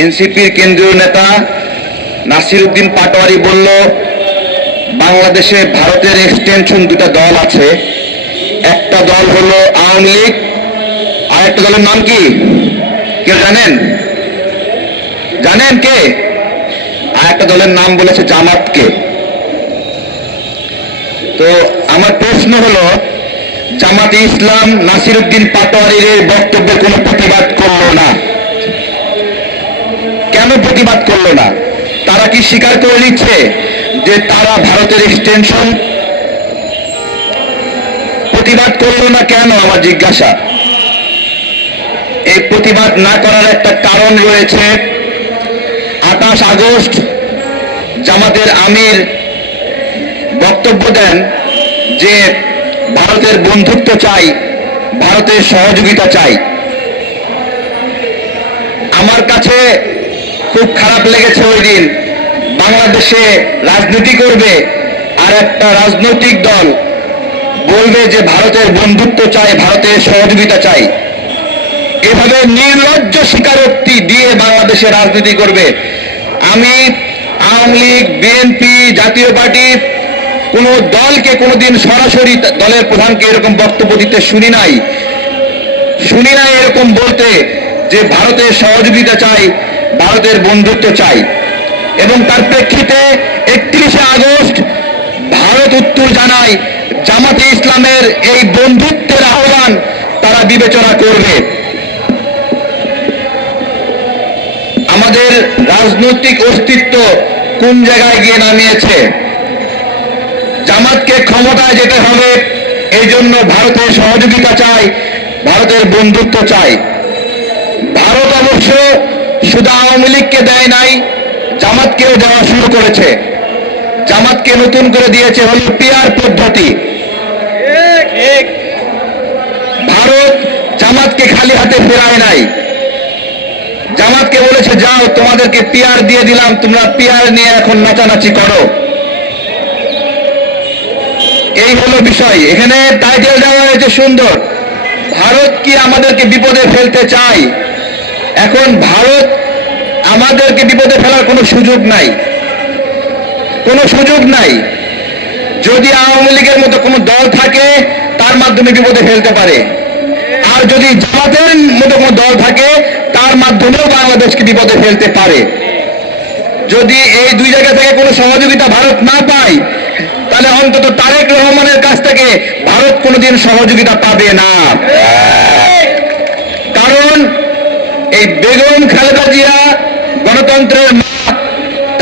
এনসিপির কেন্দ্রীয় নেতা নাসিরউদ্দিন পাটোয়ারি বলল বাংলাদেশে ভারতের এক্সটেনশন দুটা দল আছে, একটা দল হলো আওয়ামী লীগ, আর একটা দলের নাম কি কেউ জানেন? জানেন কে? আর একটা দলের নাম বলেছে জামাতকে। তো আমার প্রশ্ন হলো, জামাতে ইসলাম নাসিরউদ্দিন পাটোয়ারির এই বক্তব্যের কোনো প্রতিবাদ করলো না, কেন প্রতিবাদ করলো না? তারা কি স্বীকার করে নিচ্ছে যে তারা ভারতের এক্সটেনশন? প্রতিবাদ করলো না কেন আমার জিজ্ঞাসা। এই প্রতিবাদ না করার একটা কারণ রয়েছে। 28 আগস্ট জামাতের আমির বক্তব্য দেন যে ভারতের বন্ধুত্ব চাই, ভারতের সহযোগিতা চাই। আমার কাছে খুব খারাপ লেগেছে ওই দিন বাংলাদেশে রাজনীতি করবে আর একটা রাজনৈতিক দল বলবে যে ভারতের বন্ধুত্ব চাই, ভারতের সহযোগিতা চাই। এভাবে নির্লজ্জ স্বীকারোক্তি দিয়ে বাংলাদেশে রাজনীতি করবে। আমি আওয়ামী লীগ, বিএনপি, জাতীয় পার্টি কোন দলকে কোনোদিন সরাসরি দলের প্রধানকে এরকম বক্তব্য দিতে শুনি নাই এরকম বলতে যে ভারতের সহযোগিতা চাই, ভারতের বন্ধুত্ব চাই। এবং তার প্রেক্ষিতে 31 আগস্ট ভারত উত্তর জানায় জামাতে ইসলামের এই বন্ধুত্বের আহ্বান তারা বিবেচনা করবে। আমাদের রাজনৈতিক অস্তিত্ব কোন জায়গায় গিয়ে নামিয়েছে? জামাতকে ক্ষমতায় যেতে হবে, এই জন্য ভারতের সহযোগিতা চাই, ভারতের বন্ধুত্ব চাই। ভারত অবশ্য শুধু আওয়ামী লীগকে দেয় নাই, জামাতকেও দেওয়া শুরু করেছে। জামাতকে নতুন করে দিয়েছে হলো পিআর পদ্ধতি। ভারত জামাতকে খালি হাতে ফেরায় নাই। জামাতকে বলেছে যাও তোমাদেরকে পিআর দিয়ে দিলাম, তোমরা পিআর নিয়ে এখন নাচানাচি করো। এই হলো বিষয়। এখানে টাইটেল দেওয়া হয়েছে সুন্দর, ভারত কি আমাদেরকে বিপদে ফেলতে চায়? এখন ভারত আমাদেরকে বিপদে ফেলার কোনো সুযোগ নাই, কোনো সুযোগ নাই। যদি আওয়ামী লীগের মতো কোনো দল থাকে তার মাধ্যমে বিপদে ফেলতে পারে, আর যদি জামাতের মতো কোনো দল থাকে তার মাধ্যমেও বাংলাদেশকে বিপদে ফেলতে পারে। যদি এই দুই জায়গা থেকে কোনো সহযোগিতা ভারত না পায় তাহলে অন্তত তারেক রহমানের কাছ থেকে ভারত কোনোদিন সহযোগিতা পাবে না। কারণ এই বেগম খালেদা জিয়া গণতন্ত্রের মা,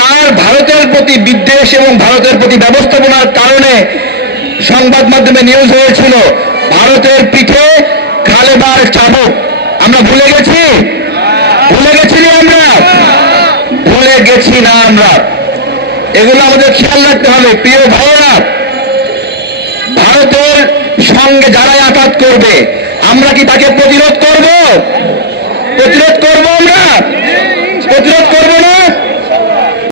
তার ভারতের প্রতি বিদ্বেষ এবং ভারতের প্রতি ব্যবস্থাপনার কারণে সংবাদ মাধ্যমে নিউজ হয়েছিল ভারতের পিঠে খালেদার চাবুক। আমরা ভুলে গেছি? ভুলে গেছি না আমরা? ভুলে গেছি না আমরা। এগুলো আমাদের খেয়াল রাখতে হবে। প্রিয় ভাইয়েরা, ভারতের সঙ্গে যারাই আঘাত করবে আমরা কি তাকে প্রতিরোধ করব? প্রতিরোধ করব? আমরা প্রতিরোধ করব না?